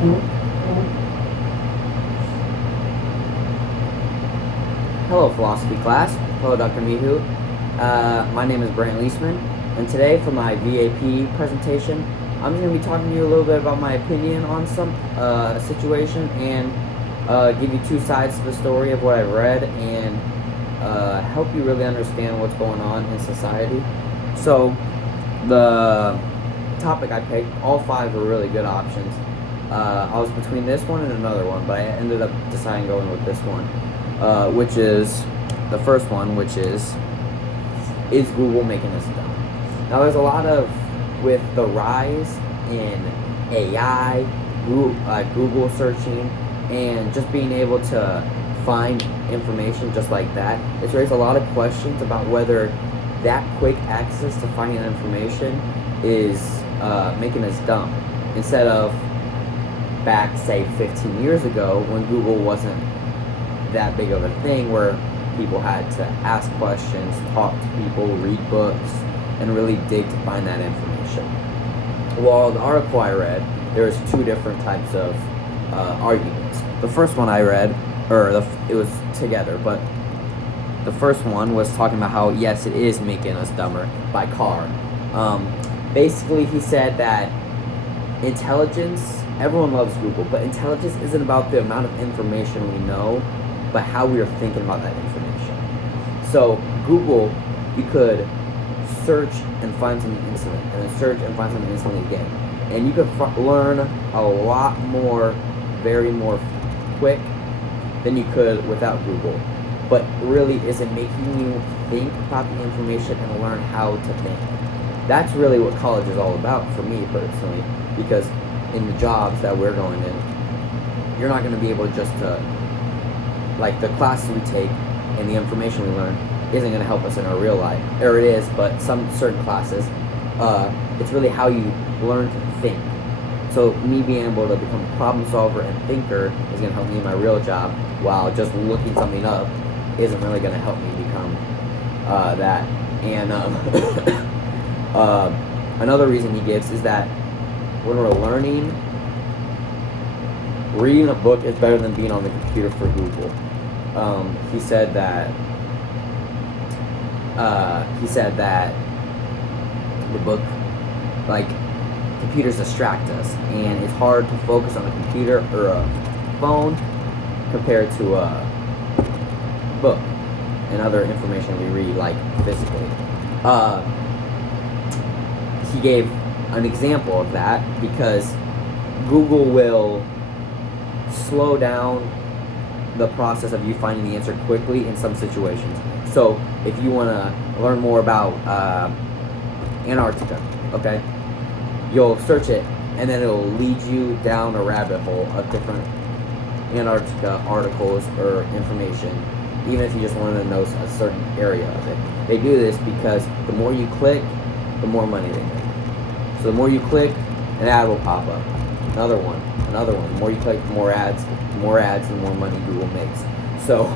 Hello, philosophy class. Hello, Dr. Mihu. My name is Brant Liestman, and today for my VAP presentation, I'm just going to be talking to you a little bit about my opinion on some situation and give you two sides to the story of what I've read and help you really understand what's going on in society. So, the topic I picked, all five were really good options. I was between this one and another one, but I ended up deciding going with this one. Which is the first one, which is Google making us dumb? Now, there's a lot of, with the rise in AI, Google searching, and just being able to find information just like that, it's raised a lot of questions about whether that quick access to finding information is making us dumb. Instead of back, say, 15 years ago, when Google wasn't that big of a thing, where people had to ask questions, talk to people, read books, and really dig to find that information. Well, the article I read, there was two different types of arguments. The first one I read, it was together, but the first one was talking about how, yes, it is making us dumber by Carr. Basically, he said that intelligence, everyone loves Google, but intelligence isn't about the amount of information we know, but how we are thinking about that information. So Google, you could search and find something instantly, and then search and find something instantly again, and you could learn a lot more, more quick than you could without Google. But really, is it making you think about the information and learn how to think? That's really what college is all about for me personally, because in the jobs that we're going in, you're not going to be able just to, like, the classes we take and the information we learn isn't going to help us in our real life. Or it is, but some certain classes, it's really how you learn to think. So me being able to become a problem solver and thinker is going to help me in my real job, while just looking something up isn't really going to help me become that. And another reason he gives is that when we're learning, reading a book is better than being on the computer for Google. He said that the book, like, computers distract us, and it's hard to focus on a computer or a phone compared to a book and other information we read, like, physically. He gave an example of that because Google will slow down the process of you finding the answer quickly in some situations. So if you want to learn more about Antarctica, okay, you'll search it, and then it'll lead you down a rabbit hole of different Antarctica articles or information, even if you just want to know a certain area of it. They do this because the more you click, the more money they make. So the more you click, an ad will pop up. Another one. The more you click, the more ads, and more money Google makes. So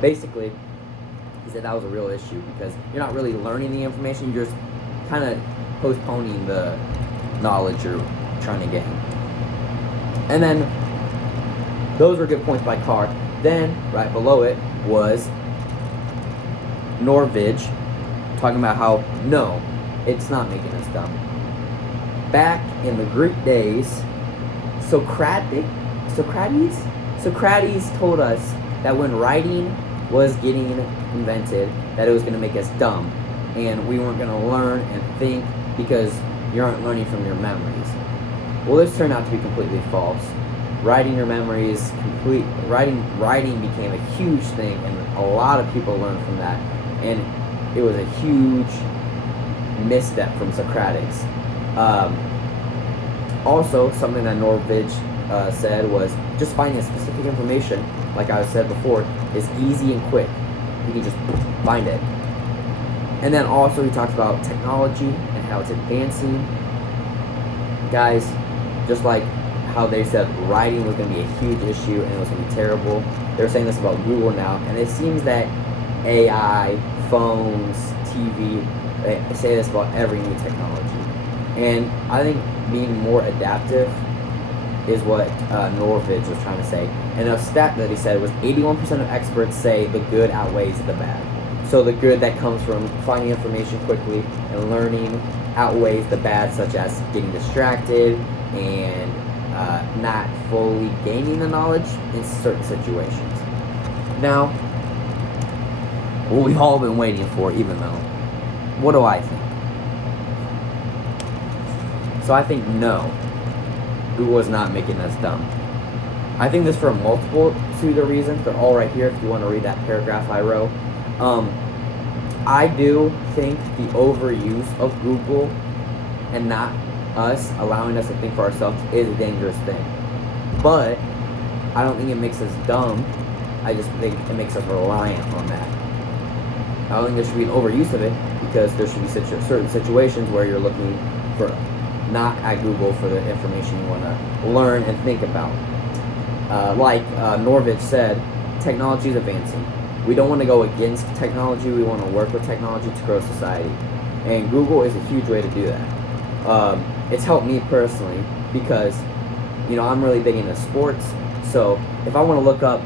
basically, he said that was a real issue because you're not really learning the information, you're just kind of postponing the knowledge you're trying to gain. And then those were good points by Carr. Then right below it was Norvig talking about how, no, it's not making us dumb. Back in the Greek days, Socrates told us that when writing was getting invented, that it was going to make us dumb, and we weren't going to learn and think because you aren't learning from your memories. Well, this turned out to be completely false. Writing became a huge thing, and a lot of people learned from that, and it was a huge misstep from Socrates. Also, something that Norvig said was just finding specific information, like I said before, is easy and quick. You can just find it. And then also he talks about technology and how it's advancing. Guys, just like how they said writing was going to be a huge issue and it was going to be terrible, they're saying this about Google now, and it seems that AI, phones, TV, they say this about every new technology. And I think being more adaptive is what Norvig was trying to say. And a stat that he said was 81% of experts say the good outweighs the bad. So the good that comes from finding information quickly and learning outweighs the bad, such as getting distracted and not fully gaining the knowledge in certain situations. Now, what we've all been waiting for, even though, what do I think? So I think no, Google is not making us dumb. I think this for a multitude of reasons. They're all right here if you want to read that paragraph I wrote. I do think the overuse of Google and not us allowing us to think for ourselves is a dangerous thing. But I don't think it makes us dumb. I just think it makes us reliant on that. I don't think there should be an overuse of it, because there should be certain situations where you're looking for not at Google for the information you want to learn and think about. Like Norvig said, technology is advancing. We don't want to go against technology. We want to work with technology to grow society. And Google is a huge way to do that. It's helped me personally because, I'm really big into sports. So if I want to look up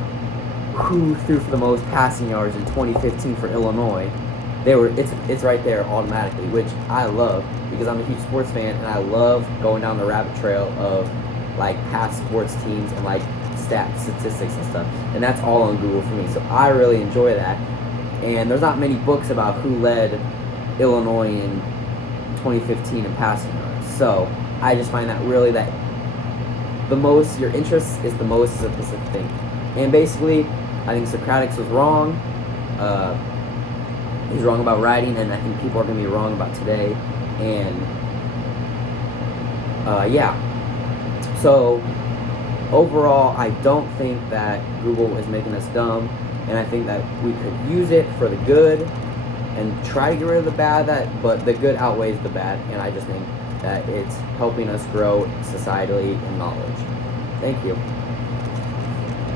who threw for the most passing yards in 2015 for Illinois, it's right there automatically, which I love because I'm a huge sports fan and I love going down the rabbit trail of like past sports teams and like statistics and stuff, and that's all on Google for me. So I really enjoy that. And there's not many books about who led Illinois in 2015 in passing yards. So I just find that really that the most your interest is the most specific thing. And basically, I think Socrates was wrong. He's wrong about writing, and I think people are going to be wrong about today. And yeah. So overall, I don't think that Google is making us dumb, and I think that we could use it for the good and try to get rid of the bad, but the good outweighs the bad, and I just think that it's helping us grow societally in knowledge. Thank you.